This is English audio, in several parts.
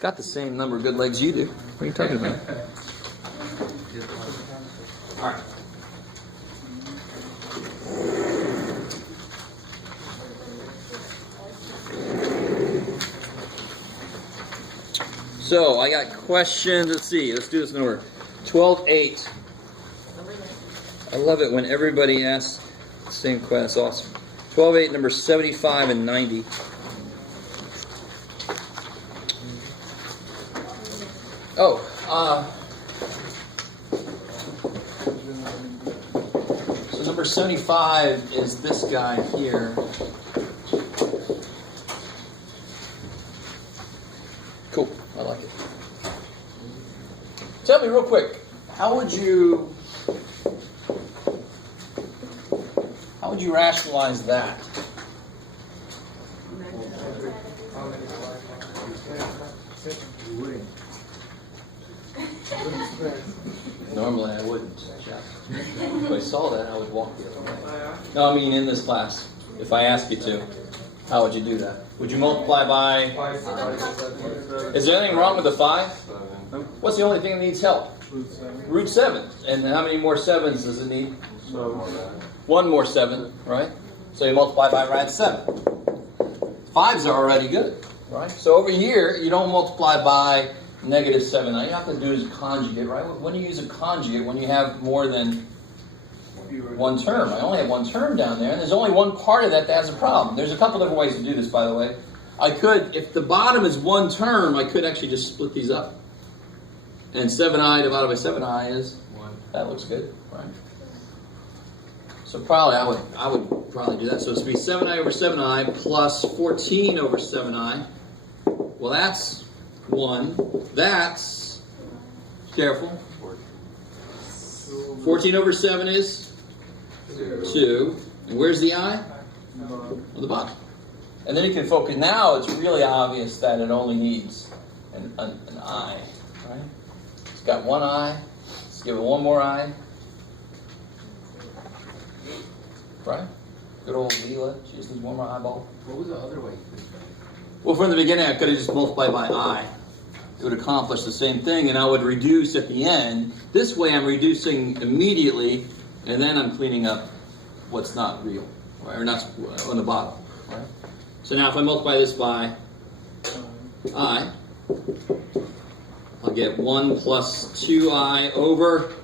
got the same number of good legs you do. What are you talking about? All right. So I got questions. Let's see. Let's do this in order. 12.8. I love it when everybody asks the same question. That's awesome. 12.8, number 75 and 90. So number 75 is this guy here. Cool, I like it. Tell me real quick, how would you rationalize that? Normally I wouldn't. If I saw that, I would walk the other way. No, I mean in this class. If I ask you to, how would you do that? Would you multiply by? Is there anything wrong with the 5? What's the only thing that needs help? Root 7. And how many more 7s does it need? One more 7, right? So you multiply by around 7. 5s are already good, right? So over here, you don't multiply by negative 7. All you have to do is conjugate, right? When do you use a conjugate? When you have more than one term. I only have one term down there, and there's only one part of that has a problem. There's a couple different ways to do this, by the way. I could, if the bottom is one term, I could actually just split these up. And 7i divided by 7i is 1. That looks good, right? So probably I would probably do that. So it's be 7i over 7i plus 14 over 7i. Well, that's 1. That's, careful, 14 over 7 is 2. And where's the I? On the bottom. And then you can focus. Now it's really obvious that it only needs an I, right? It's got one I. Let's give it one more I. Right? Good old Leela. She just needs one more eyeball. What was the other way? Well, from the beginning, I could have just multiplied by I. It would accomplish the same thing, and I would reduce at the end. This way, I'm reducing immediately, and then I'm cleaning up what's not real, right? Or not on the bottom. Right? So now, if I multiply this by I, I'll get 1 plus 2i over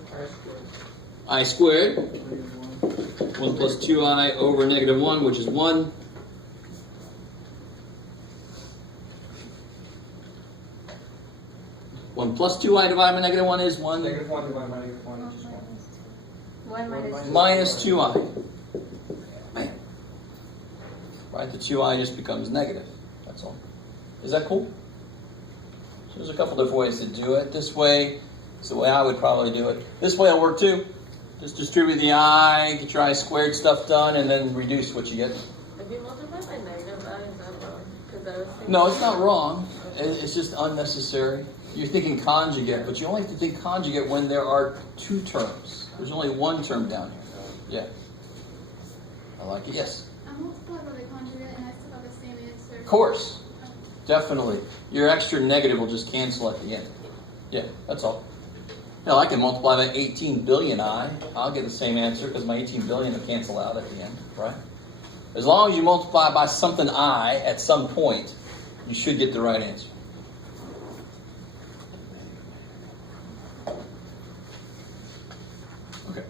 I squared. 1 plus 2i over negative 1, which is 1. One plus 2i divided by negative 1 is 1. Negative 1 divided by negative 1 is just 1. 1 minus 2i. Man. Right, the 2i just becomes negative. That's all. Is that cool? So there's a couple different ways to do it. This way is the way I would probably do it. This way will work too. Just distribute the I, get your I squared stuff done, and then reduce what you get. If you multiply by negative I, is that wrong? Because I was thinking... No, it's not wrong. It's just unnecessary. You're thinking conjugate, but you only have to think conjugate when there are 2 terms. There's only 1 term down here. Yeah. I like it. Yes? I multiplied by the conjugate and I still got the same answer. Of course. Definitely. Your extra negative will just cancel at the end. Yeah, that's all. Hell, I can multiply by 18 billion I. I'll get the same answer because my 18 billion will cancel out at the end, right? As long as you multiply by something I at some point, you should get the right answer. Okay.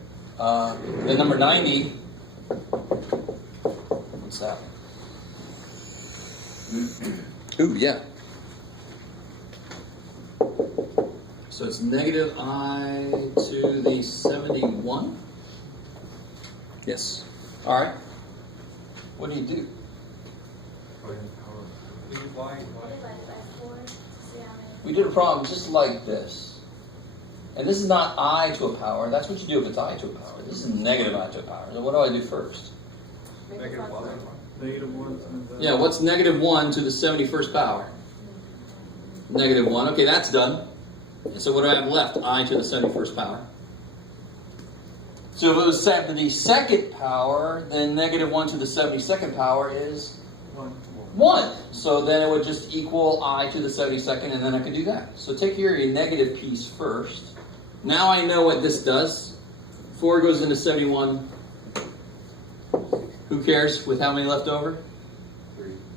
Then number 90. What's that? Ooh, yeah. So it's negative I to the 71? Yes. All right. What do you do? We did a problem just like this. And this is not I to a power. That's what you do if it's I to a power. This is negative I to a power. So what do I do first? Negative 1. Negative 1. Yeah, what's negative 1 to the 71st power? Negative 1. Okay, that's done. So what do I have left? I to the 71st power. So if it was set to the second power, then negative 1 to the 72nd power is 1. 1. So then it would just equal I to the 72nd, and then I could do that. So take here your negative piece first. Now I know what this does. 4 goes into 71. Who cares with how many left over?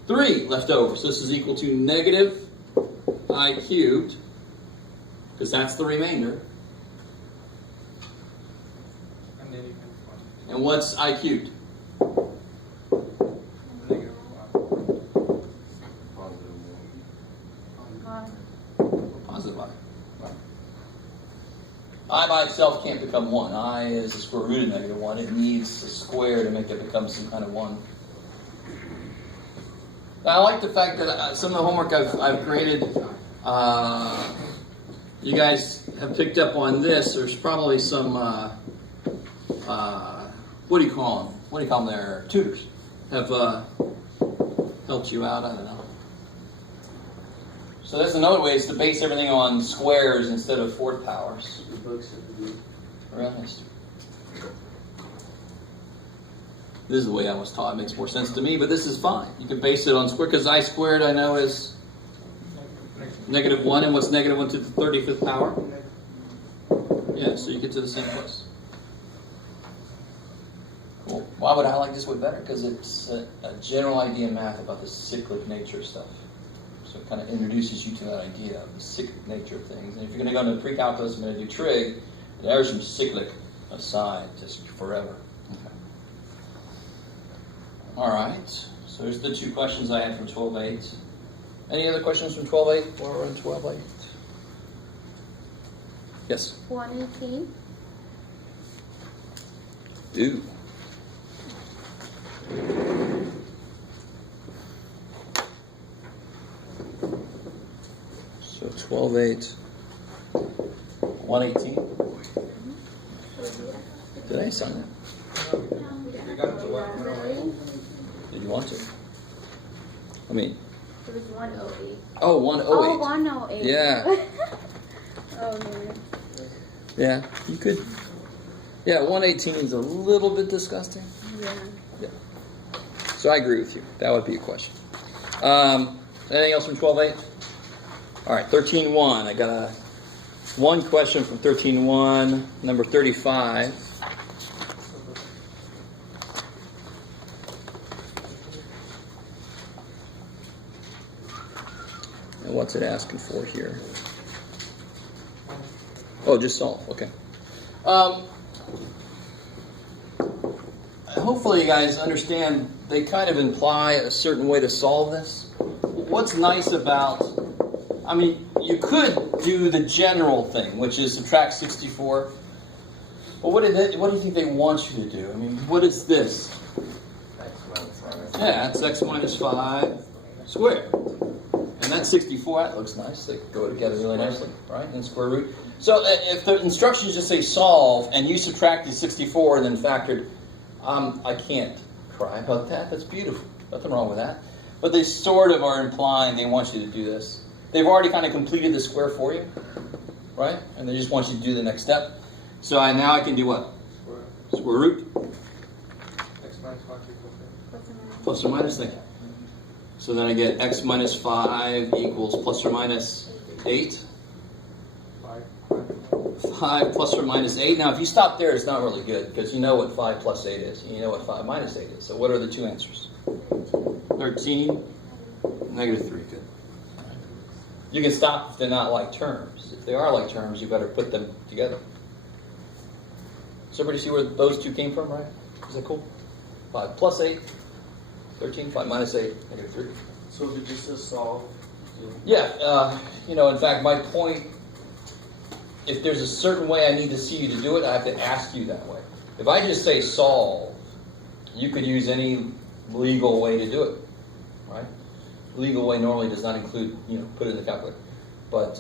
3 left over. So this is equal to negative I cubed, because that's the remainder. And what's I cubed? Positive I. Right. I by itself can't become 1. I is the square root of negative 1. It needs a square to make it become some kind of 1. Now, I like the fact that some of the homework I've created, you guys have picked up on this. There's probably some, what do you call them? What do you call them there? Tutors have helped you out. I don't know. So that's another way, is to base everything on squares instead of fourth powers. Really nice. This is the way I was taught. It makes more sense to me, but this is fine. You can base it on square, because I squared I know is negative 1, and what's negative 1 to the 35th power? Yeah, so you get to the same place. Cool. Why would I like this way better? Because it's a general idea in math about the cyclic nature of stuff. So it kind of introduces you to that idea of the cyclic nature of things. And if you're going to go into pre-calculus and going to do trig, there's some cyclic aside, just forever. Okay. All right. So there's the 2 questions I had from 12.8. Any other questions from 12.8 while we're on 12.8? Yes? 118. Ooh. So 12.8, 118. Did I sign that? Did you want to? I mean. It was 108. Oh, 108. Oh, 108. Yeah. Oh, man. Yeah, you could. Yeah, 118 is a little bit disgusting. Yeah. Yeah. So I agree with you. That would be a question. Anything else from 12.8? All right, 13.1. I got one question from 13.1, number 35. And what's it asking for here? Oh, just solve. Okay. Hopefully you guys understand they kind of imply a certain way to solve this. What's nice about, I mean, you could do the general thing, which is subtract 64. But what do you think they want you to do? I mean, what is this? Yeah, it's x minus 5 squared. And that's 64. That looks nice. They go together really nicely, right? And square root. So if the instructions just say solve, and you subtracted 64 and then factored, I can't cry about that. That's beautiful. Nothing wrong with that. But they sort of are implying they want you to do this. They've already kind of completed the square for you, right? And they just want you to do the next step. So now I can do what? Square root. X minus 5 Plus or minus, thank you. So then I get x minus 5 equals plus or minus 8. 5 plus or minus 8. Now, if you stop there, it's not really good, because you know what 5 plus 8 is. And you know what 5 minus 8 is. So what are the 2 answers? 13, negative 3. Good. You can stop if they're not like terms. If they are like terms, you better put them together. Does everybody see where those 2 came from, right? Is that cool? 5 plus 8, 13, 5 minus 8, negative 3. So if it just says solve? Yeah, in fact, my point, if there's a certain way I need to see you to do it, I have to ask you that way. If I just say solve, you could use any legal way to do it, right? Legal way normally does not include, put it in the calculator. But,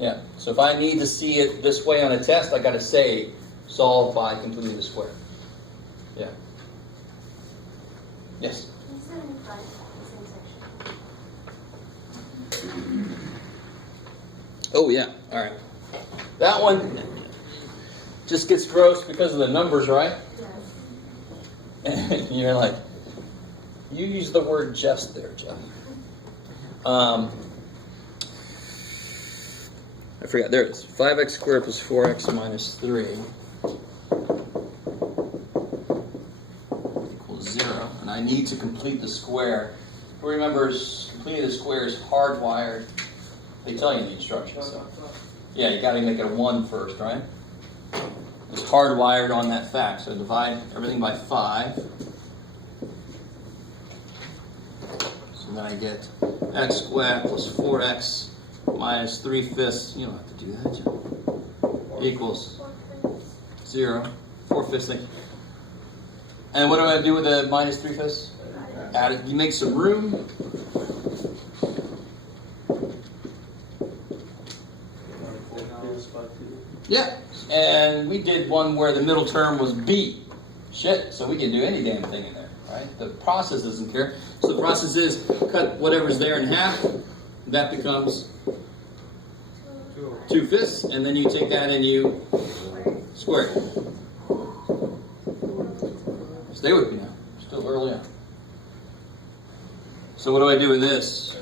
yeah, so if I need to see it this way on a test, I got to say solve by completing the square. Yeah. Yes? Oh, yeah. All right. That one just gets gross because of the numbers, right? Yes. And you're like, You use the word just there, Jeff. I forgot. There it is. 5x squared plus 4x minus 3 equals 0. And I need to complete the square. Who remembers completing the square is hardwired? They tell you in the instructions. So. Yeah, you got to make it a 1 first, right? It's hardwired on that fact. So divide everything by 5. So then I get x squared plus 4x minus 3/5. You don't have to do that, John. Equals 0. 4/5. Thing. And what do I do with the minus 3/5? Add it. You make some room. Yeah. And we did one where the middle term was b. Shit. So we can do any damn thing in there, right? The process doesn't care. So the process is cut whatever's there in half. That becomes 2/5, and then you take that and you square it. Stay with me now. Still early on. So what do I do with this?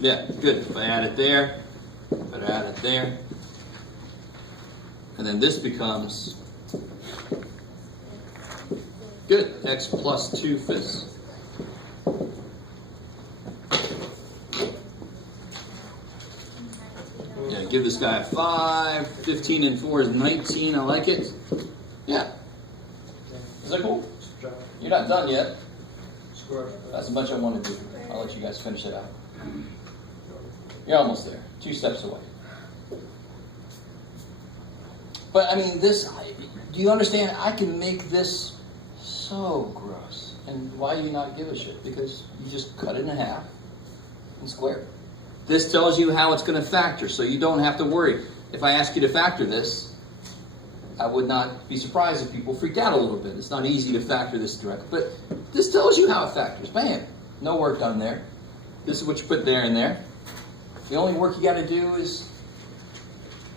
Yeah, good. If I add it there, if I add it there, and then this becomes good. X plus 2/5. Yeah, give this guy a 5. 15 and 4 is 19. I like it. Yeah. Is that cool? You're not done yet. That's as much I want to do. I'll let you guys finish it out. You're almost there. 2 steps away. But I mean, this, do you understand? I can make this so gross. And why do you not give a shit? Because you just cut it in half and square it. This tells you how it's going to factor, so you don't have to worry. If I ask you to factor this, I would not be surprised if people freaked out a little bit. It's not easy to factor this directly, but this tells you how it factors. Bam! No work done there. This is what you put there and there. The only work you got to do is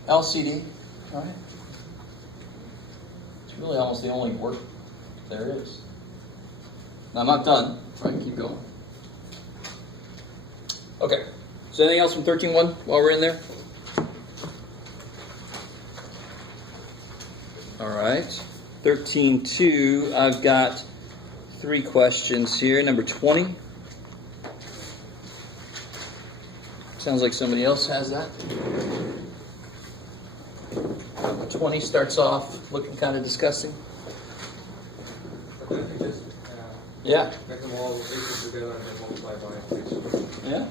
LCD, all right? It's really almost the only work there is. Now, I'm not done. All right, keep going. Okay. So anything else from 13.1 while we're in there? All right. 13.2, I've got 3 questions here. Number 20. Sounds like somebody else has that. Number 20 starts off looking kind of disgusting. Yeah. Make them all equal together and then multiply by. Yeah.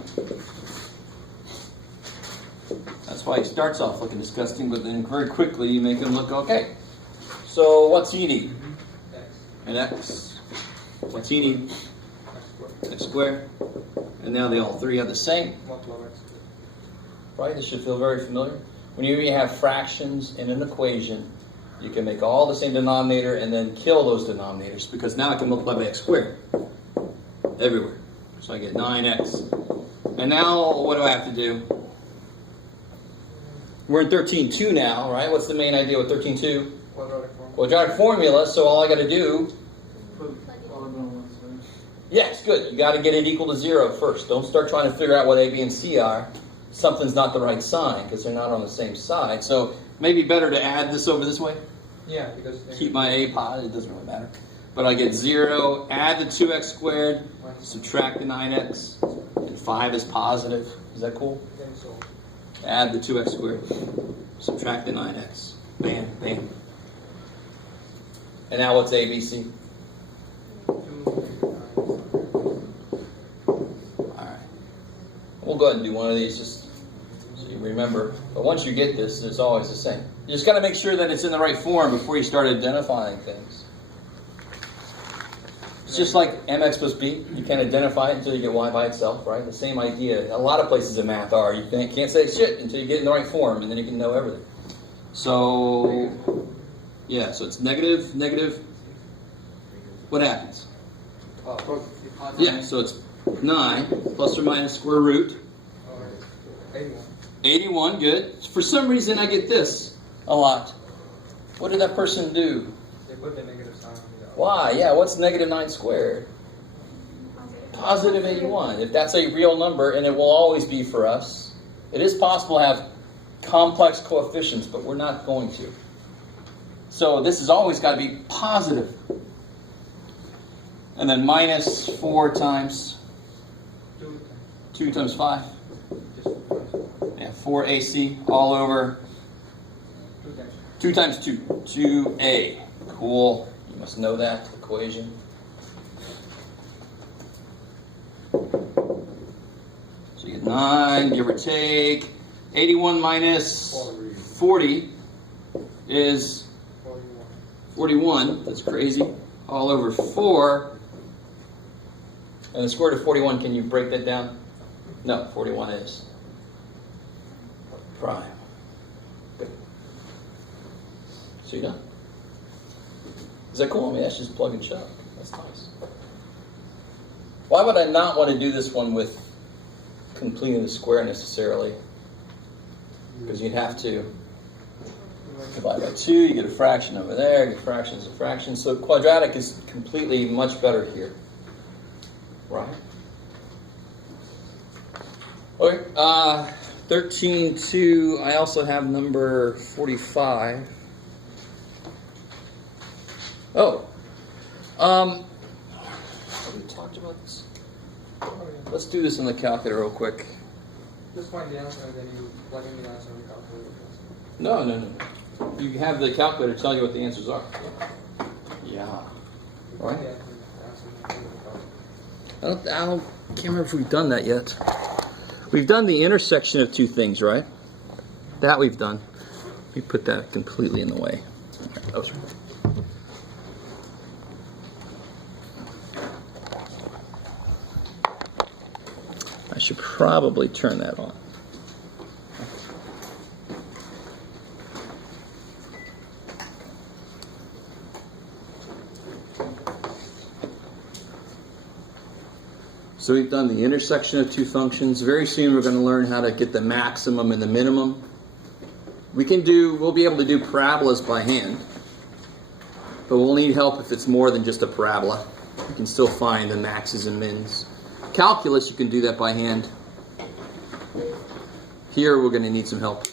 That's why he starts off looking disgusting, but then very quickly you make him look okay. So what's he need? An x. What's he need? X squared. And now they all 3 are the same. Right? This should feel very familiar. When you have fractions in an equation, you can make all the same denominator and then kill those denominators, because now I can multiply by x squared everywhere. So I get 9x. And now what do I have to do? We're in 13.2 now, right? What's the main idea with 13.2? Quadratic formula. So all I got to do... Yes, good. You got to get it equal to 0 first. Don't start trying to figure out what a, b, and c are. Something's not the right sign because they're not on the same side. So maybe better to add this over this way. Yeah, because... Keep my a positive. It doesn't really matter. But I get 0, add the 2x squared, subtract the 9x, and 5 is positive. Is that cool? Add the 2x squared, subtract the 9x. Bam, bam. And now what's a, b, c? Alright. We'll go ahead and do one of these just so you remember. But once you get this, it's always the same. You just got to make sure that it's in the right form before you start identifying things. It's just like mx plus b. You can't identify it until you get y by itself, right? The same idea. A lot of places in math are. You can't say shit until you get in the right form, and then you can know everything. So, yeah, so it's negative, negative. What happens? Yeah, so it's 9 plus or minus square root. 81. 81, good. For some reason, I get this a lot. What did that person do? They put the negative sign on the Why? Yeah, what's negative 9 squared? Positive 81. If that's a real number, and it will always be for us, it is possible to have complex coefficients, but we're not going to. So this has always got to be positive. And then minus 4 times 2 times 5. Yeah, 4ac all over 2 times 2. 2a. Cool. You must know that equation. So you get 9, give or take. 81 minus 40 is 41. That's crazy. All over 4. And the square root of 41, can you break that down? No, 41 is prime. Good. So you're done. Is that cool? I mean, that's just plug and chug. That's nice. Why would I not want to do this one with completing the square necessarily? Because you'd have to divide by 2, you get a fraction over there, you get fractions and fractions. So quadratic is completely much better here. Right? Okay, 13.2, I also have number 45. Oh. Have we talked about this? Let's do this in the calculator real quick. Just find the answer and then you plug in the answer and calculate it. No. You have the calculator tell you what the answers are. Yeah. All right. I can't remember if we've done that yet. We've done the intersection of two things, right? That we've done. Let me put that completely in the way. That was right. I should probably turn that on. So we've done the intersection of two functions. Very soon we're going to learn how to get the maximum and the minimum. We'll be able to do parabolas by hand, but we'll need help if it's more than just a parabola. You can still find the maxes and mins. Calculus, you can do that by hand. Here we're going to need some help.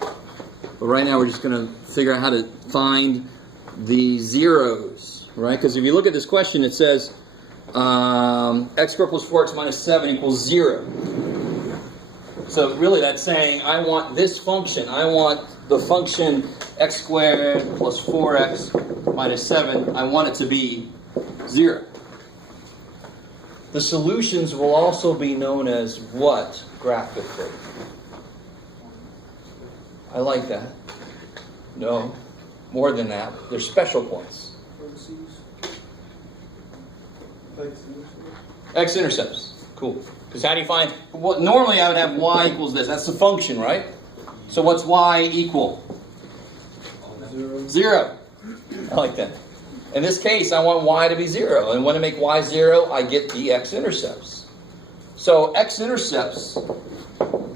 But right now we're just going to figure out how to find the zeros, right? Because if you look at this question, it says x squared plus 4x minus 7 equals 0. So really that's saying I want this function. I want the function x squared plus 4x minus 7. I want it to be 0. The solutions will also be known as what graphically? I like that. No, more than that. They're special points. X-intercepts. Cool. Because how do you find... Well, normally I would have y equals this. That's the function, right? So what's y equal? 0. I like that. In this case, I want y to be 0. And when I make y 0, I get the x-intercepts. So x-intercepts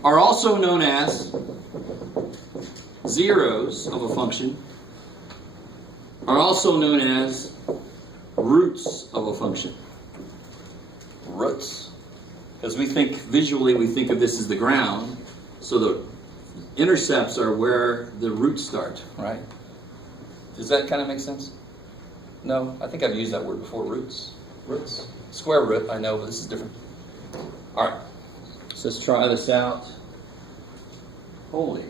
are also known as zeros of a function, are also known as roots of a function. Roots. Because we think, visually, we think of this as the ground. So the intercepts are where the roots start, right? Does that kind of make sense? No? I think I've used that word before, roots. Roots. Square root, I know, but this is different. All right. So let's try this out. Holy.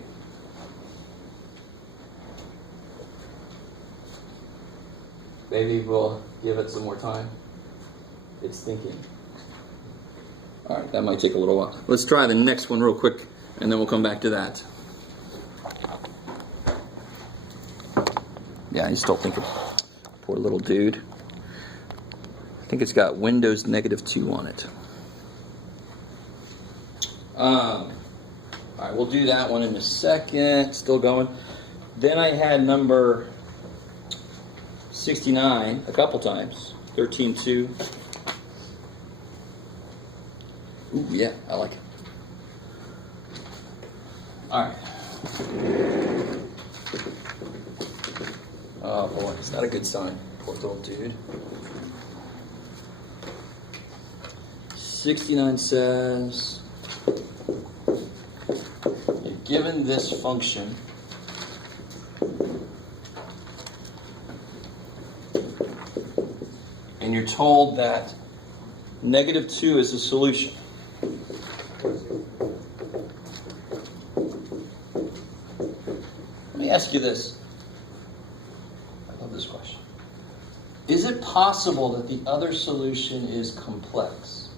Maybe we'll give it some more time. It's thinking. All right, that might take a little while. Let's try the next one real quick, and then we'll come back to that. Yeah, he's still thinking. Poor little dude. I think it's got Windows -2 on it. All right, we'll do that one in a second. Still going. Then I had number 69 a couple times. 13.2. Ooh, yeah, I like it. All right. Oh boy, it's not a good sign. Poor little dude. 69 says, you're given this function, and you're told that -2 is the solution. Let me ask you this. I love this question. Is it possible that the other solution is complex?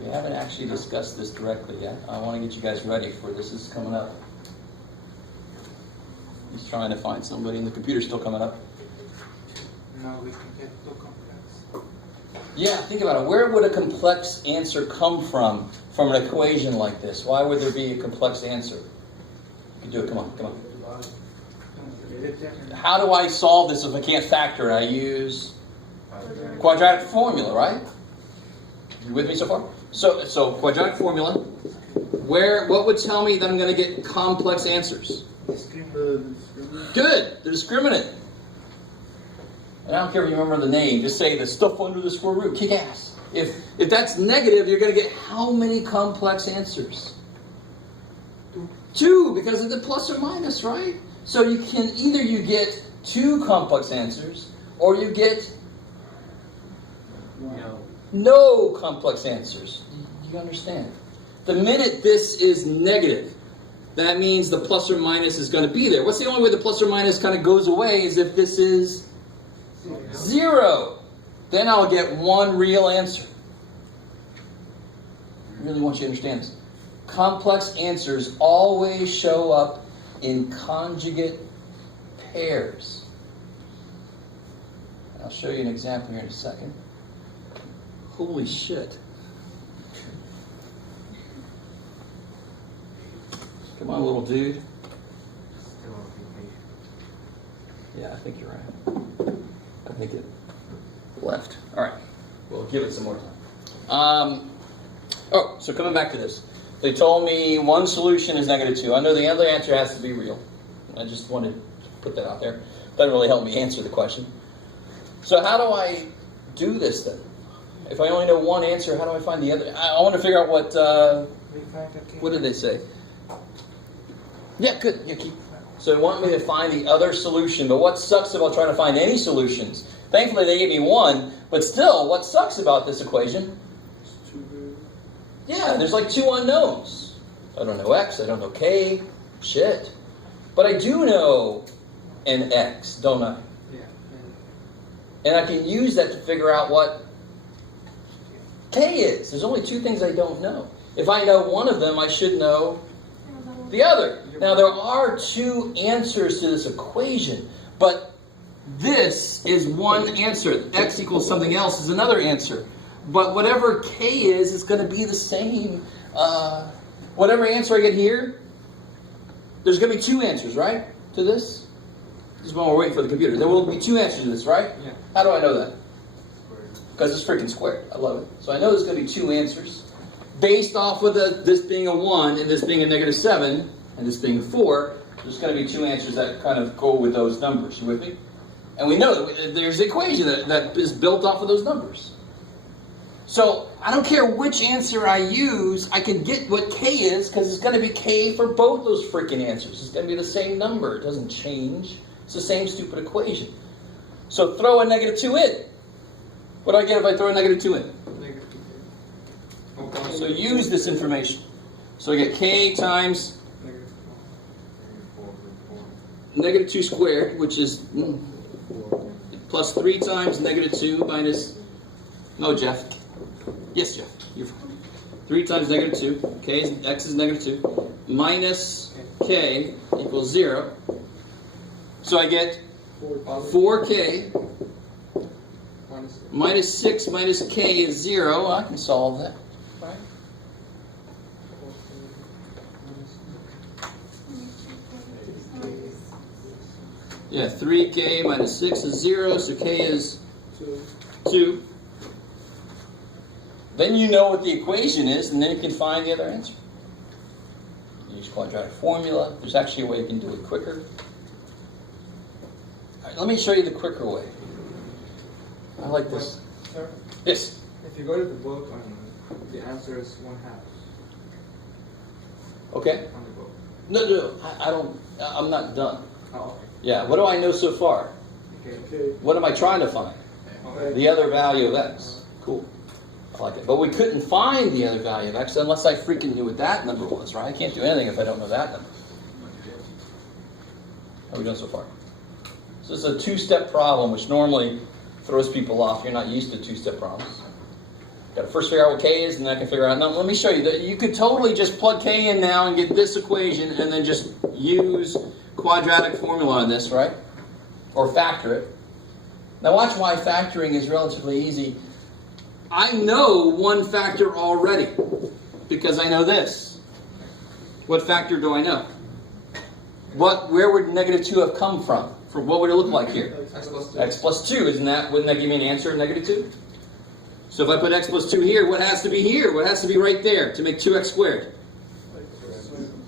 We haven't actually discussed this directly yet. I want to get you guys ready for this. This is coming up. He's trying to find somebody, and the computer's still coming up. No, we can get too complex. Yeah, think about it. Where would a complex answer come from an equation like this? Why would there be a complex answer? You can do it. Come on, come on. How do I solve this if I can't factor it? I use quadratic formula, right? You with me so far? So quadratic formula. What would tell me that I'm going to get complex answers? Good. The discriminant. And I don't care if you remember the name. Just say the stuff under the square root. Kick ass. If that's negative, you're going to get how many complex answers? 2, because of the plus or minus, right? So you get 2 complex answers, or you get no complex answers. You understand? The minute this is negative, that means the plus or minus is going to be there. What's the only way the plus or minus kind of goes away is if this is 0. Then I'll get 1 real answer. I really want you to understand this. Complex answers always show up in conjugate pairs. I'll show you an example here in a second. Holy shit. Come on, little dude. Yeah, I think you're right. I think it left. All right. We'll give it some more time. So coming back to this. They told me one solution is -2. I know the other answer has to be real. I just wanted to put that out there. Doesn't really help me answer the question. So how do I do this then? If I only know one answer, how do I find the other? I want to figure out what did they say? Yeah, good. Yeah, so they want me to find the other solution. But what sucks about trying to find any solutions? Thankfully, they gave me one. But still, what sucks about this equation? Yeah, there's like 2 unknowns. I don't know X, I don't know K. Shit. But I do know an X, don't I? Yeah. And I can use that to figure out what K is. There's only 2 things I don't know. If I know one of them, I should know the other. Now, there are 2 answers to this equation, but this is one answer. X equals something else is another answer. But whatever K is going to be the same. Whatever answer I get here, there's going to be 2 answers, right, to this? This is while we're waiting for the computer. There will be 2 answers to this, right? Yeah. How do I know that? Because it's freaking squared. I love it. So I know there's going to be 2 answers. Based off of this being a 1 and this being a -7 and this being 4, there's going to be 2 answers that kind of go with those numbers. You with me? And we know that there's an equation that is built off of those numbers. So I don't care which answer I use, I can get what K is because it's going to be K for both those freaking answers. It's going to be the same number. It doesn't change. It's the same stupid equation. So throw a -2 in. What do I get if I throw a -2 in? So use this information. So I get K times -2 squared, which is plus 3 times -2 minus... No, Jeff. Yes, Jeff. You're fine. 3 times -2. X is -2. Minus K equals 0. So I get 4K minus 6 minus K is 0. I can solve that. Yeah, 3K minus 6 is 0, so K is 2. Then you know what the equation is, and then you can find the other answer. Use quadratic formula. There's actually a way you can do it quicker. let me show you the quicker way. I like this. Sir, Yes. if you go to the book, the answer is 1/2 Okay. on the book. No, I don't. I'm not done. Oh, okay. Yeah. What do I know so far? Okay. What am I trying to find? Okay. The other value of x. Cool. I like it. But we couldn't find the other value of x unless I freaking knew what that number was, right? I can't do anything if I don't know that number. How are we doing so far? So this is a two-step problem, which normally throws people off. You're not used to two-step problems. Got to first figure out what k is, and then I can figure out. Now, let me show you that you could totally just plug k in now and get this equation, and then just use quadratic formula on this, right? Or factor it. Now, watch why factoring is relatively easy. I know one factor already because I know this. What factor do I know? Where would -2 have come from? What would it look like here? X plus 2. Wouldn't that give me an answer of -2? So if I put x plus 2 here, what has to be here? What has to be right there to make 2x squared?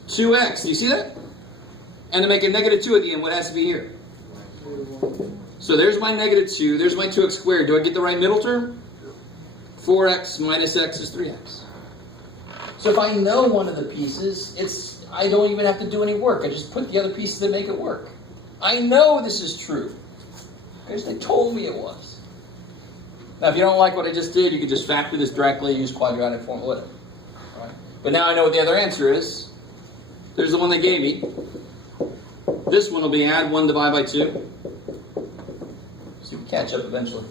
2x. Do you see that? And to make a -2 at the end, what has to be here? So there's my -2. There's my 2x squared. Do I get the right middle term? 4x minus x is 3x. So if I know one of the pieces, I don't even have to do any work. I just put the other pieces that make it work. I know this is true because they told me it was. Now, if you don't like what I just did, you could just factor this directly, use quadratic formula, whatever. All right. But now I know what the other answer is. There's the one they gave me. This one will be add 1 divided by 2. So you can catch up eventually.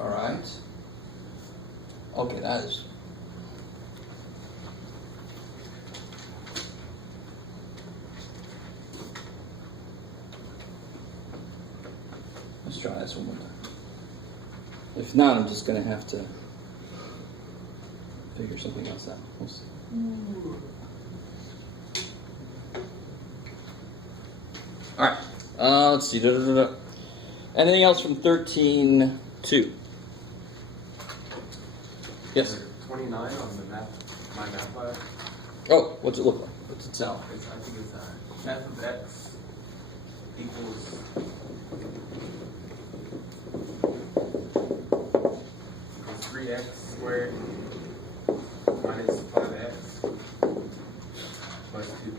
All right. Okay, that is. Let's try this one more time. If not, I'm just going to have to figure something else out. We'll see. All right. Let's see. Anything else from 13.2? Yes? 29 on the math, my math class. Oh, what's it look like? What's it sound? I think it's f of x equals 3x squared minus 5x plus 2.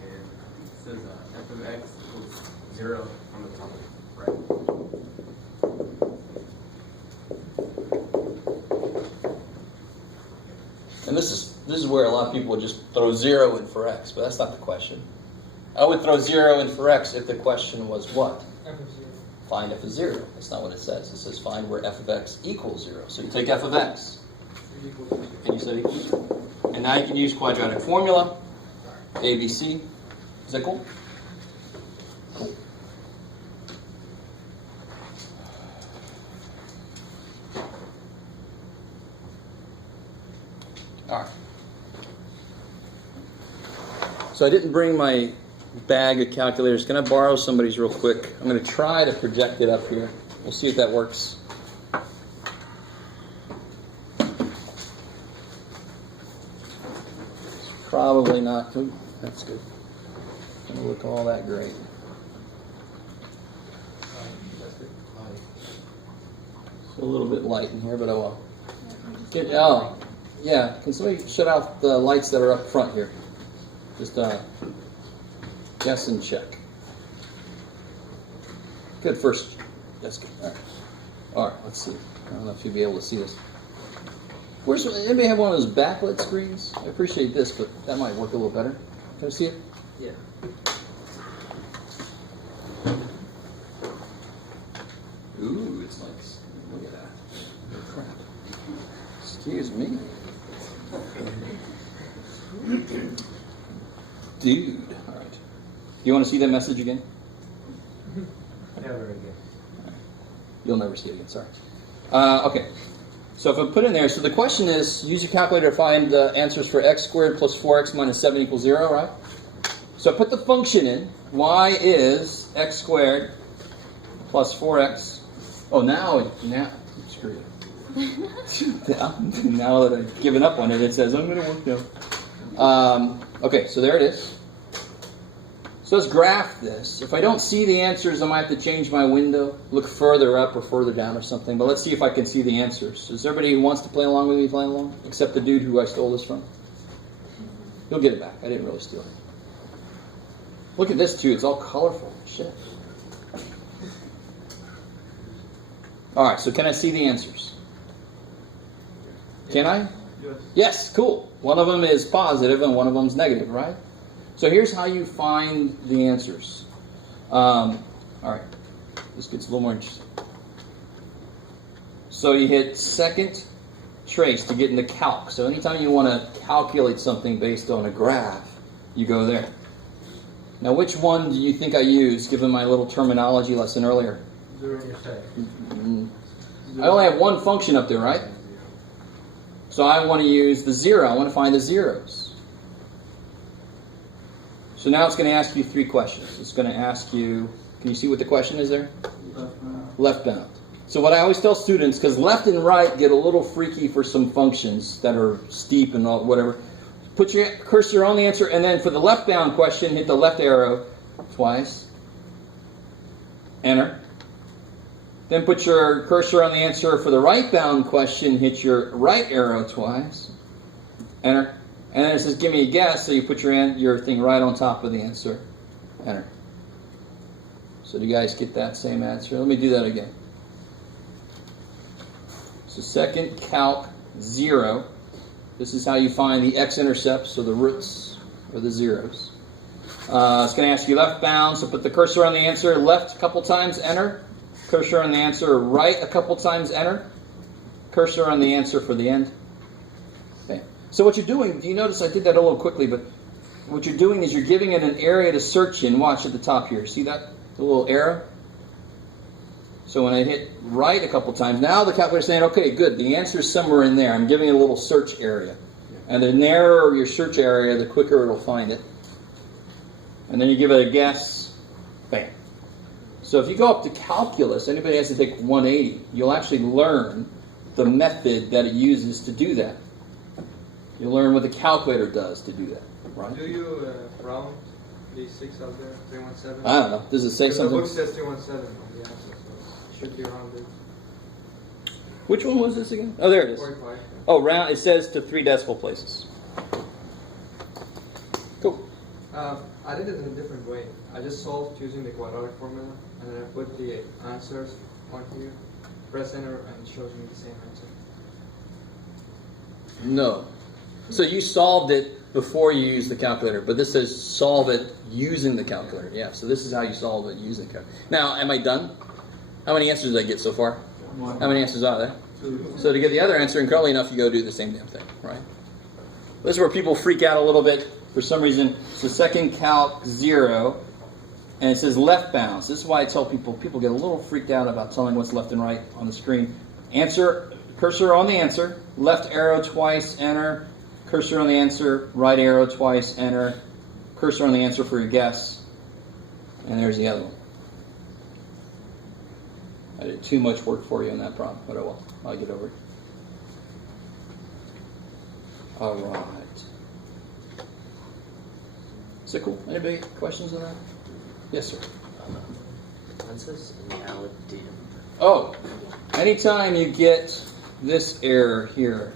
And it says f of x equals 0 on the top, right? And this is where a lot of people would just throw 0 in for x, but that's not the question. I would throw 0 in for x if the question was what? F of 0. Find f of 0. That's not what it says. It says find where f of x equals 0. So you take f of x, and you said equals 0. And now you can use quadratic formula, ABC. Is that cool? Cool. All right. So I didn't bring my bag of calculators. Can I borrow somebody's real quick? I'm going to try to project it up here. We'll see if that works. Probably not. Ooh, that's good. Doesn't look all that great. It's a little bit light in here, but oh well. Oh, yeah. Can somebody shut out the lights that are up front here? Just guess and check. Good first. That's good. All right, let's see. I don't know if you'll be able to see this. Anybody have one of those backlit screens? I appreciate this, but that might work a little better. Can I see it? Yeah. Ooh, it's nice. Look at that. Oh, crap. Excuse me. Dude. All right. You want to see that message again? Never again. Right. You'll never see it again. Sorry. Okay. So if I put in there, so the question is, use your calculator to find the answers for x squared plus 4x minus 7 equals 0, right? So I put the function in. Y is x squared plus 4x. Oh, now, screw it. Now that I've given up on it, it says, I'm going to work out Okay, so there it is. So let's graph this. If I don't see the answers, I might have to change my window, look further up or further down or something. But let's see if I can see the answers. Is everybody who wants to play along with me playing along? Except the dude who I stole this from. He'll get it back. I didn't really steal it. Look at this too. It's all colorful. Shit. Alright, so can I see the answers? Can I? Yes. Yes, cool. One of them is positive and one of them is negative, right? So here's how you find the answers. Alright, this gets a little more interesting. So you hit second trace to get into calc. So anytime you want to calculate something based on a graph, you go there. Now which one do you think I used, given my little terminology lesson earlier? Zero intercept. I only have one function up there, right? So I want to use the 0. I want to find the zeros. So now it's going to ask you 3 questions. It's going to ask you, can you see what the question is there? Left bound. So what I always tell students, because left and right get a little freaky for some functions that are steep and all, whatever, put your cursor on the answer, and then for the left bound question, hit the left arrow twice. Enter. Then put your cursor on the answer for the right bound question, hit your right arrow twice. Enter. And then it says, give me a guess, so you put your thing right on top of the answer. Enter. So do you guys get that same answer? Let me do that again. So second calc 0. This is how you find the X-Intercepts, so the roots, or the zeros. It's going to ask you left bound, so put the cursor on the answer, left a couple times, enter. Cursor on the answer, right a couple times, enter. Cursor on the answer for the end. Okay. So what you're doing, you notice I did that a little quickly, but what you're doing is you're giving it an area to search in. Watch at the top here. See that? The little arrow? So when I hit right a couple times, now the calculator's saying, okay, good, the answer is somewhere in there. I'm giving it a little search area. And the narrower your search area, the quicker it'll find it. And then you give it a guess, bam. So if you go up to calculus, anybody has to take 180, you'll actually learn the method that it uses to do that. You'll learn what the calculator does to do that, right? Do you round the 6 out there, 317? I don't know. Does it say something? The book says 317 on the answer, so it should be rounded. Which one was this again? Oh, there it is. 45. Oh, round. It says to 3 decimal places. Cool. I did it in a different way. I just solved using the quadratic formula, and then I put the answers on here, press enter, and it shows me the same answer. No. So you solved it before you used the calculator, but this says solve it using the calculator. Yeah, so this is how you solve it using the calculator. Now, am I done? How many answers did I get so far? 1. How many answers are there? 2. So to get the other answer, incredibly enough, you go do the same damn thing, right? This is where people freak out a little bit. For some reason, it's the second calc 0, and it says left bound. So this is why I tell people get a little freaked out about telling what's left and right on the screen. Answer, cursor on the answer, left arrow twice, enter. Cursor on the answer, right arrow twice, enter. Cursor on the answer for your guess. And there's the other one. I did too much work for you on that problem, but oh well, I'll get over it. Alright. Is that cool? Anybody questions on that? Yes, sir. What's this? Invalid dim. Oh, anytime you get this error here,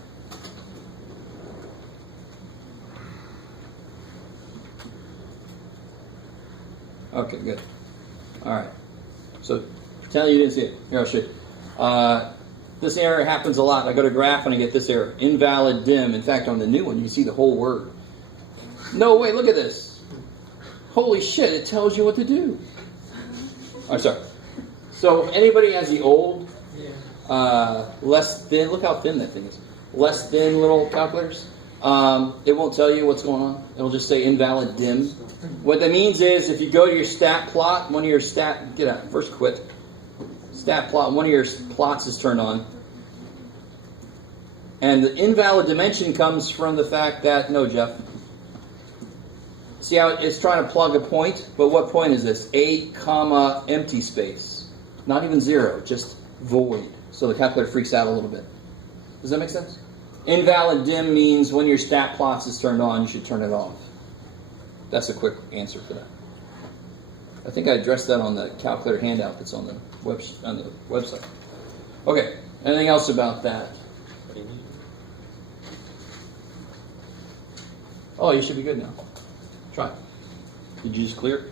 okay, good. All right. So pretend you didn't see it. Here, I'll show you. This error happens a lot. I go to graph and I get this error. Invalid dim. In fact, on the new one, you see the whole word. No, wait, look at this. Holy shit, it tells you what to do. I'm sorry. So anybody has the old, less thin, look how thin that thing is. Less thin little calculators. It won't tell you what's going on. It'll just say invalid dim. What that means is if you go to your stat plot, one of your get out, first quit. Stat plot, one of your plots is turned on. And the invalid dimension comes from the fact that, no, Jeff. See how it's trying to plug a point? But what point is this? 8, comma, empty space. Not even 0, just void. So the calculator freaks out a little bit. Does that make sense? Invalid dim means when your stat plots is turned on, you should turn it off. That's a quick answer for that. I think I addressed that on the calculator handout that's on the website. Okay, anything else about that? What do you need? Oh, you should be good now. Try it. Did you just clear it?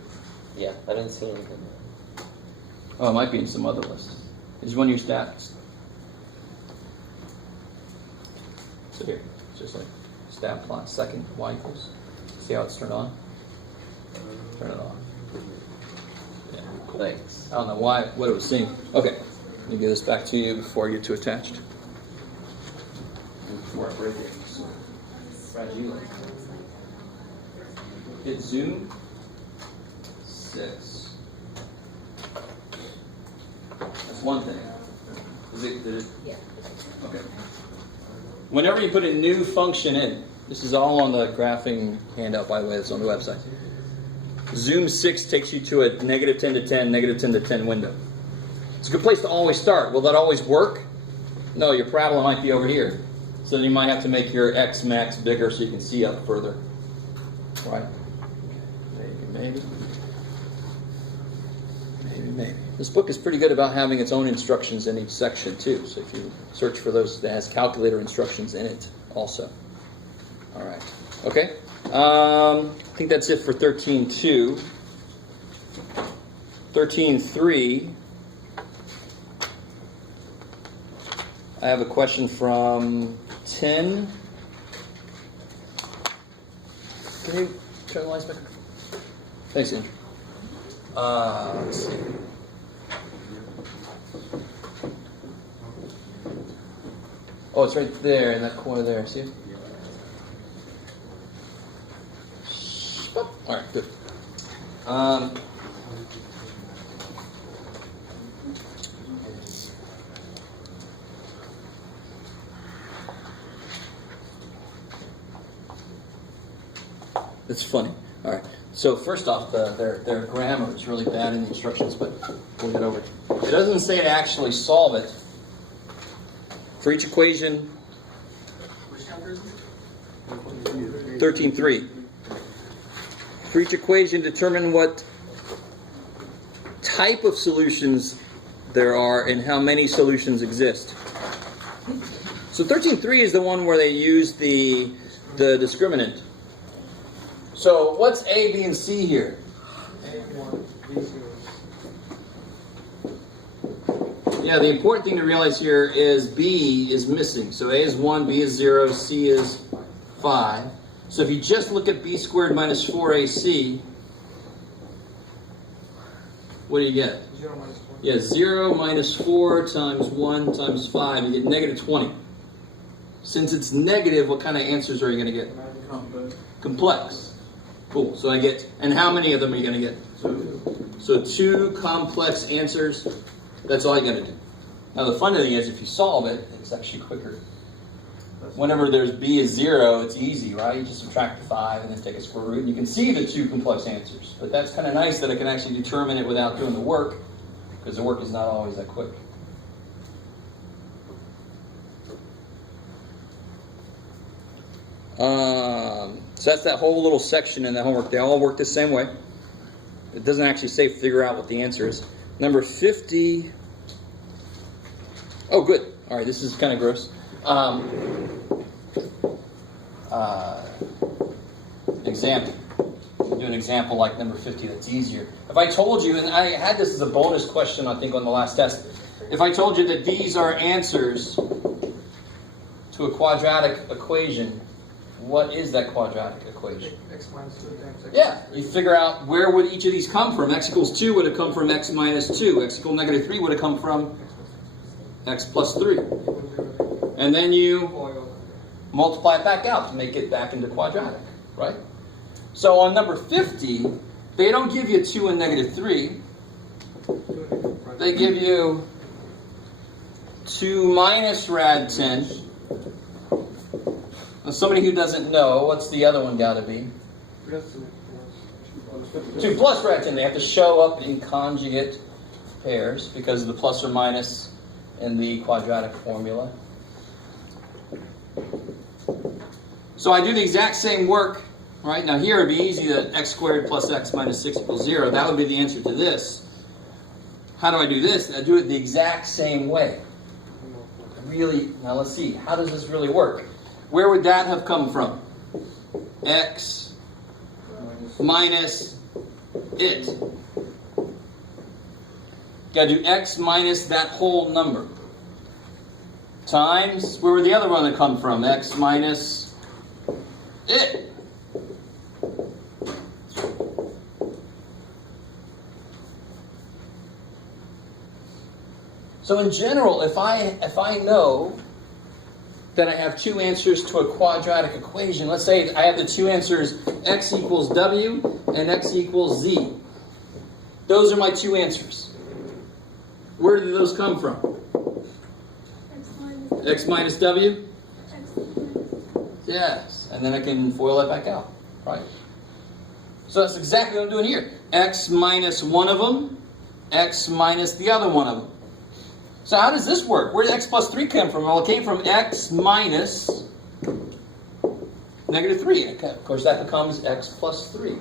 Yeah, I didn't see anything. Oh, it might be in some other list. This is one of your stats. So here, it's just like stat plot second y equals. See how it's turned on? Turn it on. Yeah. Thanks. I don't know why, what it was seeing. Okay, let me give this back to you before I get too attached. Before I break it. Fragile. Hit zoom. 6. That's one thing. Did it? Yeah. Okay. Whenever you put a new function in, this is all on the graphing handout, by the way, that's on the website. Zoom 6 takes you to a -10 to 10, -10 to 10 window. It's a good place to always start. Will that always work? No, your parabola might be over here. So then you might have to make your X max bigger so you can see up further. Right? Maybe. This book is pretty good about having its own instructions in each section too. So if you search for those, that has calculator instructions in it also. All right. Okay. I think that's it for 13.2. 13.3. I have a question from 10. Can you turn the lights back on? Thanks, Andrew. Let's see. Oh, it's right there in that corner there. See it? All right, good. It's funny. All right. So first off, their grammar is really bad in the instructions, but we'll get over it. It doesn't say to actually solve it. For each equation, 13.3. For each equation, determine what type of solutions there are and how many solutions exist. So 13.3 is the one where they use the discriminant. So what's A, B, and C here? A1, B0. Yeah, the important thing to realize here is B is missing. So A is 1, B is 0, C is 5. So if you just look at B squared minus 4AC, what do you get? 0 minus 1. Yeah, 0 minus 4 times 1 times 5, you get negative 20. Since it's negative, what kind of answers are you going to get? Complex. Cool. So I get, and how many of them are you going to get? 2. So 2 complex answers. That's all you got to do. Now the fun thing is, if you solve it, it's actually quicker. Whenever there's B is 0, it's easy, right? You just subtract the 5 and then take a square root, and you can see the 2 complex answers. But that's kind of nice that I can actually determine it without doing the work, because the work is not always that quick. So that's that whole little section in the homework. They all work the same way. It doesn't actually say figure out what the answer is. Number 50. Oh, good. All right, this is kind of gross. Example. Do an example like number 50 that's easier. If I told you, and I had this as a bonus question, I think, on the last test. If I told you that these are answers to a quadratic equation, what is that quadratic equation? X minus 2 times X. Yeah, you figure out where would each of these come from. X equals 2 would have come from X minus 2. X equal negative 3 would have come from X plus 3. And then you multiply it back out to make it back into quadratic, right? So on number 50, they don't give you 2 and negative 3. They give you 2 minus rad 10. Now, somebody who doesn't know, what's the other one got to be? 2 plus rad 10. They have to show up in conjugate pairs because of the plus or minus in the quadratic formula. So I do the exact same work, right? Now here it'd be easy that x squared plus x minus 6 equals 0. That would be the answer to this. How do I do this? I do it the exact same way. Really, now let's see. How does this really work? Where would that have come from? X minus it. Got to do x minus that whole number. Times, where would the other one come from? X minus it. So in general, if I know that I have two answers to a quadratic equation, let's say I have the two answers x equals w and x equals z. Those are my two answers. Where did those come from? X minus w? Yes. And then I can FOIL that back out, right? So that's exactly what I'm doing here. X minus one of them, x minus the other one of them. So how does this work? Where did x plus 3 come from? Well, it came from x minus negative 3. Of course, that becomes x plus 3.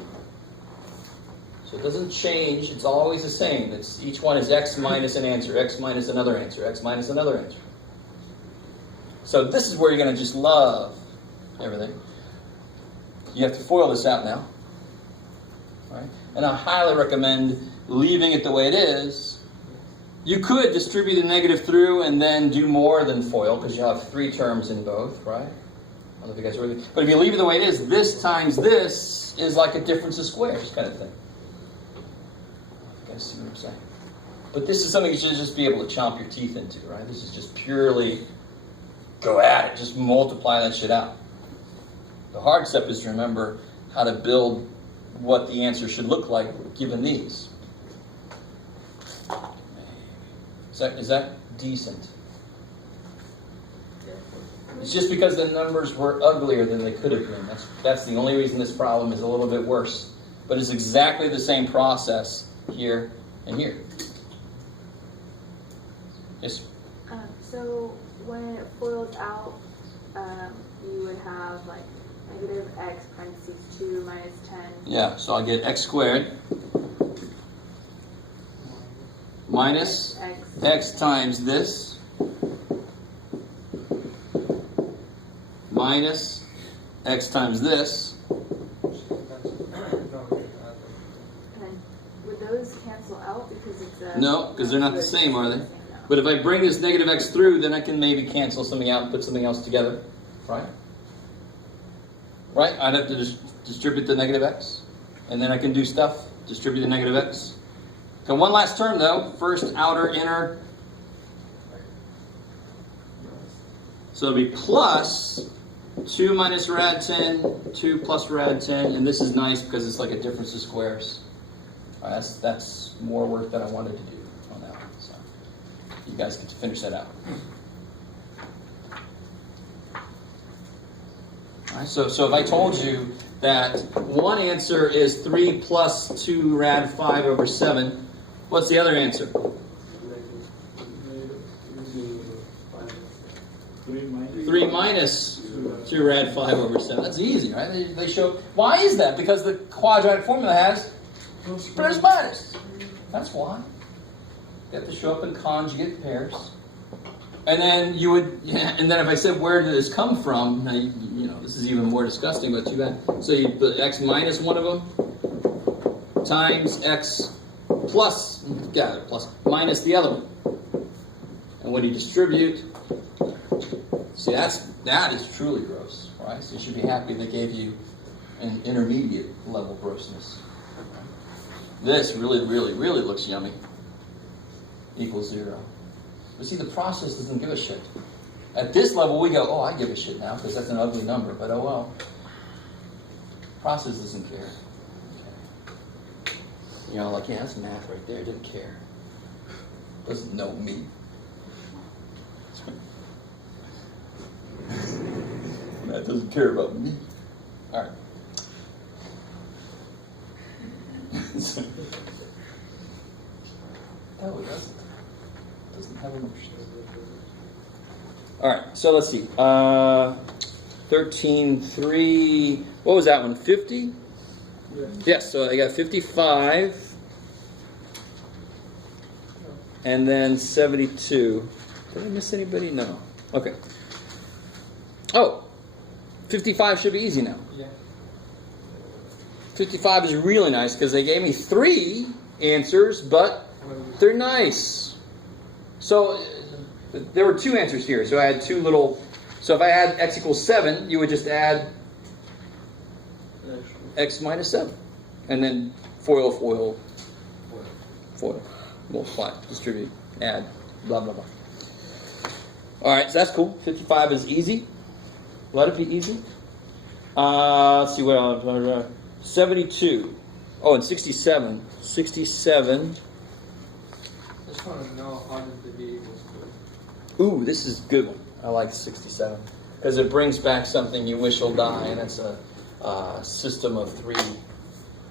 So it doesn't change. It's always the same. Each one is x minus an answer, x minus another answer, x minus another answer. So this is where you're going to just love everything. You have to FOIL this out now. Right? And I highly recommend leaving it the way it is. You could distribute the negative through and then do more than FOIL, because you have 3 terms in both, right? I don't know if you guys really... But if you leave it the way it is, this times this is like a difference of squares kind of thing. You guys see what I'm saying? But this is something you should just be able to chomp your teeth into, right? This is just purely go at it. Just multiply that shit out. The hard step is to remember how to build what the answer should look like given these. Is that decent? It's just because the numbers were uglier than they could have been. That's the only reason this problem is a little bit worse. But it's exactly the same process here and here. Yes? So when it FOILs out, you would have like negative x parentheses 2 minus 10. Yeah, so I'll get x squared minus x times this minus x times this. And would those cancel out because it's a... No, because they're not the same, are they? But if I bring this negative x through, then I can maybe cancel something out and put something else together, right? Right? I'd have to distribute the negative x, and then I can do stuff, distribute the negative x. Okay, one last term though. First, outer, inner. So it'll be plus 2 minus rad 10, 2 plus rad 10, and this is nice because it's like a difference of squares. That's more work than I wanted to do on that one. So you guys get to finish that out. All right, so if I told you that one answer is 3 plus 2 rad 5 over 7, what's the other answer? 3 minus 2 rad 5 over 7. That's easy, right? They show. Why is that? Because the quadratic formula has plus minus. That's why. You have to show up in conjugate pairs. And then you would, and then if I said where did this come from, now you know this is even more disgusting, but too bad. So you put x minus one of them times x plus, got it, plus minus the other one. And when you distribute, see that is truly gross, right? So you should be happy they gave you an intermediate level grossness. This really, really, really looks yummy. Equals 0. But see, the process doesn't give a shit. At this level, we go, oh, I give a shit now, because that's an ugly number, but oh well. Process doesn't care. You know, like, yeah, that's math right there. Didn't care. Doesn't know me. Math doesn't care about me. All right. No, it doesn't. Doesn't have emotions. All right, so let's see. 13.3. What was that one? 50? Yes, so I got 55. And then 72. Did I miss anybody? No. Okay. Oh, 55 should be easy now. Yeah. 55 is really nice because they gave me 3 answers, but they're nice. So there were 2 answers here. So I had 2 little. So if I had x equals 7, you would just add x minus 7. And then foil, foil, foil. Multiply, distribute, add, blah, blah, blah. All right, so that's cool. 55 is easy. Let it be easy. Let's see what else. 72. Oh, and 67. 67. I just want to know how did the B equals 2? Ooh, this is a good one. I like 67. Because it brings back something you wish will die, and it's a system of 3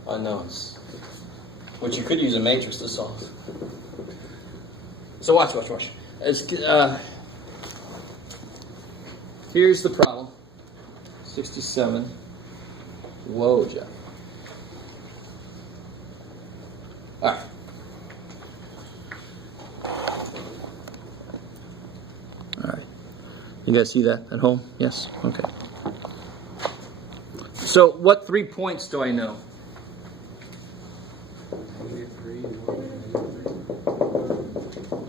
unknowns. Which you could use a matrix to solve. So watch. Here's the problem. 67. Whoa, Jeff. All right. All right. You guys see that at home? Yes? Okay. So what 3 points do I know?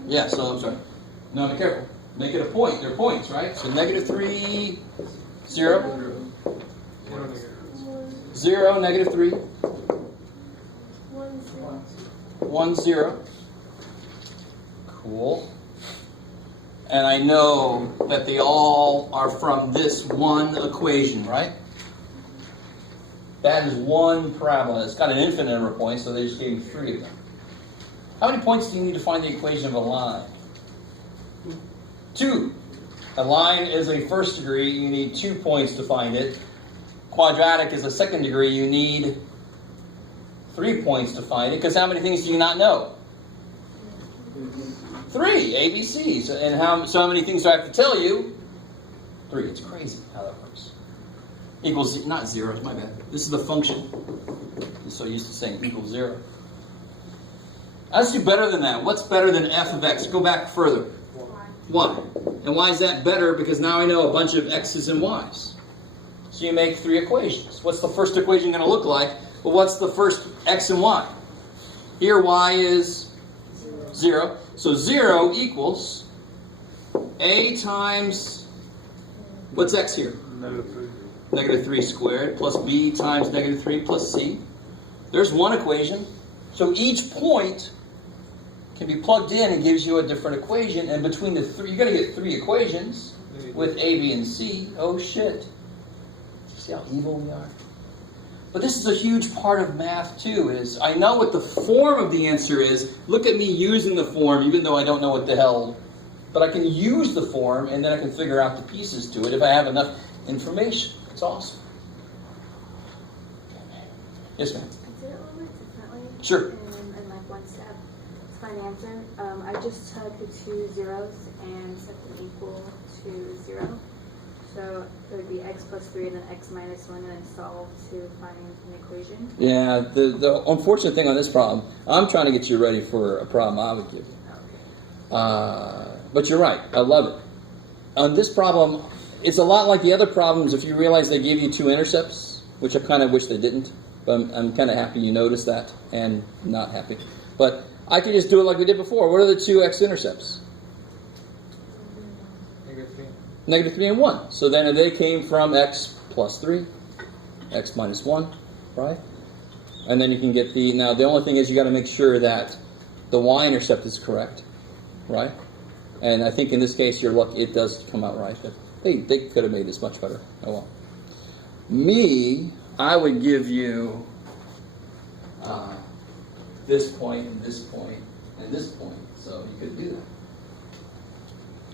Yeah, so I'm sorry. No, be careful. Make it a point. They're points, right? So -3, 0. 0, -3. 1, 0. Cool. And I know that they all are from this one equation, right? That is one parabola. It's got an infinite number of points, so they just gave me 3 of them. How many points do you need to find the equation of a line? 2. A line is a first degree. You need 2 points to find it. Quadratic is a second degree. You need 3 points to find it. Because how many things do you not know? 3 ABCs. And how many things do I have to tell you? 3. It's crazy how that works. Equals, not 0, my bad. This is the function. I'm so used to saying equals 0. Let's do better than that. What's better than f of x? Go back further. 1. And why is that better? Because now I know a bunch of x's and y's. So you make 3 equations. What's the first equation going to look like? Well, what's the first x and y? Here y is 0. So 0 equals a times, what's x here? -3 squared plus b times -3 plus c. There's one equation. So each point can be plugged in and gives you a different equation. And between the 3, you're going to get 3 equations with a, b, and c. Oh shit. See how evil we are? But this is a huge part of math too, is I know what the form of the answer is. Look at me using the form, even though I don't know what the hell. But I can use the form, and then I can figure out the pieces to it if I have enough information. It's awesome. Yes, ma'am. I did it a little bit differently. Sure. In like one step. To find the answer, I just took the 2 zeros and set them equal to 0. So it would be x plus 3 and then x minus 1 and then solve to find an equation. Yeah, the unfortunate thing on this problem, I'm trying to get you ready for a problem I would give you. But you're right, I love it. On this problem, it's a lot like the other problems if you realize they gave you 2 intercepts, which I kind of wish they didn't. But I'm kind of happy you noticed that, and not happy. But I could just do it like we did before. What are the 2 x-intercepts? -3 and 1. So then they came from x plus 3, x minus 1, right? And then you can get the... Now, the only thing is you got to make sure that the y-intercept is correct, right? And I think in this case, you're lucky it does come out right. But they could have made this much better. Oh well. Me, I would give you this point, and this point, and this point. So you could do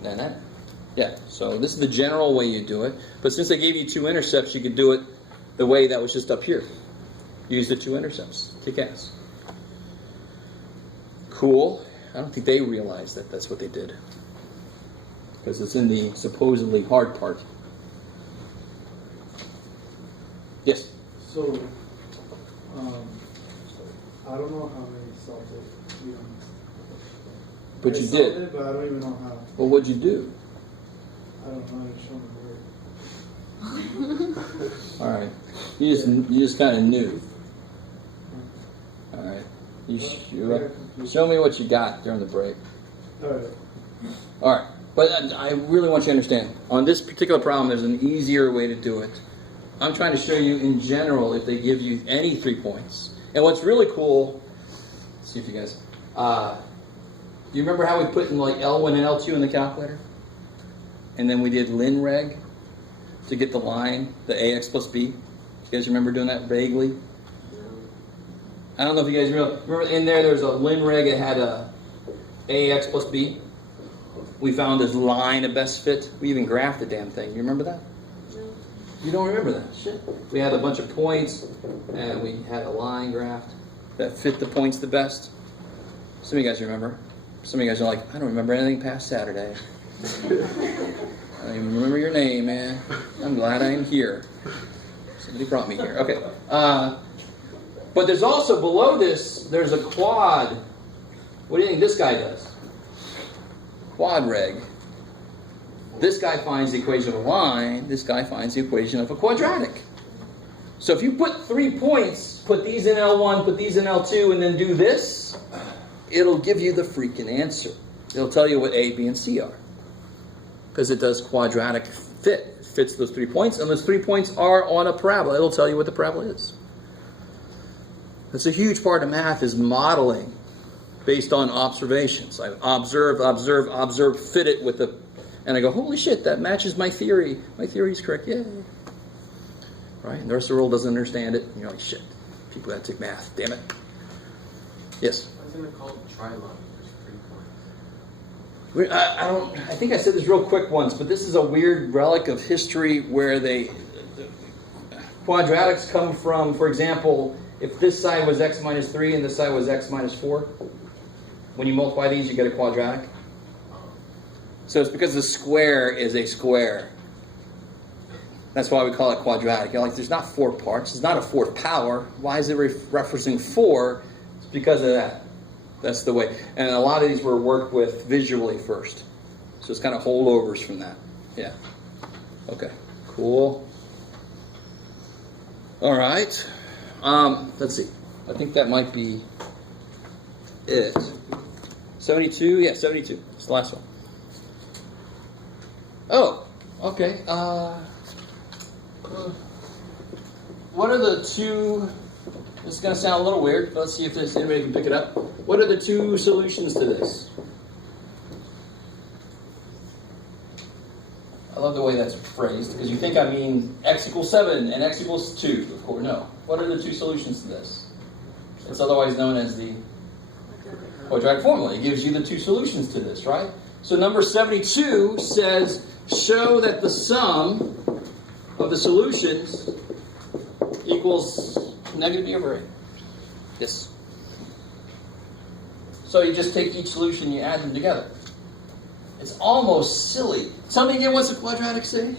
that. And that. Yeah, so this is the general way you do it. But since I gave you 2 intercepts, you could do it the way that was just up here. Use the 2 intercepts. Kick ass. Cool. I don't think they realized that that's what they did. Because it's in the supposedly hard part. Yes. So, I don't know how many solved it. You know. But I you solved did. it, but I don't even know how. Well, what'd you do? I don't know how to show me where. All right. You just kind of knew. All right. Show me what you got during the break. All right. All right. But I really want you to understand, on this particular problem, there's an easier way to do it. I'm trying to show you in general if they give you any 3 points. And what's really cool, let's see if you guys, do you remember how we put in like L1 and L2 in the calculator? And then we did linreg to get the line, the AX plus B. You guys remember doing that vaguely? I don't know if you guys remember in there's a linreg that had a AX plus B. We found this line of best fit. We even graphed the damn thing. You remember that? No. You don't remember that? Shit. We had a bunch of points, and we had a line graphed that fit the points the best. Some of you guys remember. Some of you guys are like, I don't remember anything past Saturday. I don't even remember your name, man. I'm glad I'm here. Somebody brought me here. Okay. But there's also, below this, there's a quad. What do you think this guy does? Quad reg. This guy finds the equation of a line. This guy finds the equation of a quadratic. So if you put 3 points, put these in L1, put these in L2, and then do this, it'll give you the freaking answer. It'll tell you what A, B, and C are. Because it does quadratic fit. It fits those 3 points, and those 3 points are on a parabola. It'll tell you what the parabola is. That's a huge part of math, is modeling based on observations. I observe, fit it with the... And I go, holy shit, that matches my theory. My theory is correct, yay. Right? And the rest of the world doesn't understand it. And you're like, shit, people that took math, damn it. Yes? Why isn't it called triline? There's 3 points. I think I said this real quick once, but this is a weird relic of history where quadratics come from, for example, if this side was x minus 3 and this side was x minus 4, when you multiply these, you get a quadratic. So it's because the square is a square. That's why we call it quadratic. You're like, there's not 4 parts. It's not a 4th power. Why is it referencing 4? It's because of that. That's the way. And a lot of these were worked with visually first. So it's kind of holdovers from that. Yeah. Okay. Cool. All right. Let's see. I think that might be it. 72? Yeah, 72. It's the last one. Oh, okay. What are the two... This is going to sound a little weird, but let's see if anybody can pick it up. What are the 2 solutions to this? I love the way that's phrased, because you think I mean x equals 7 and x equals 2. Of course, no. What are the 2 solutions to this? It's otherwise known as the quadratic formula. It gives you the 2 solutions to this, right? So number 72 says, show that the sum of the solutions equals negative b over a. Yes. So you just take each solution, you add them together. It's almost silly. Tell me again, what's a quadratic say?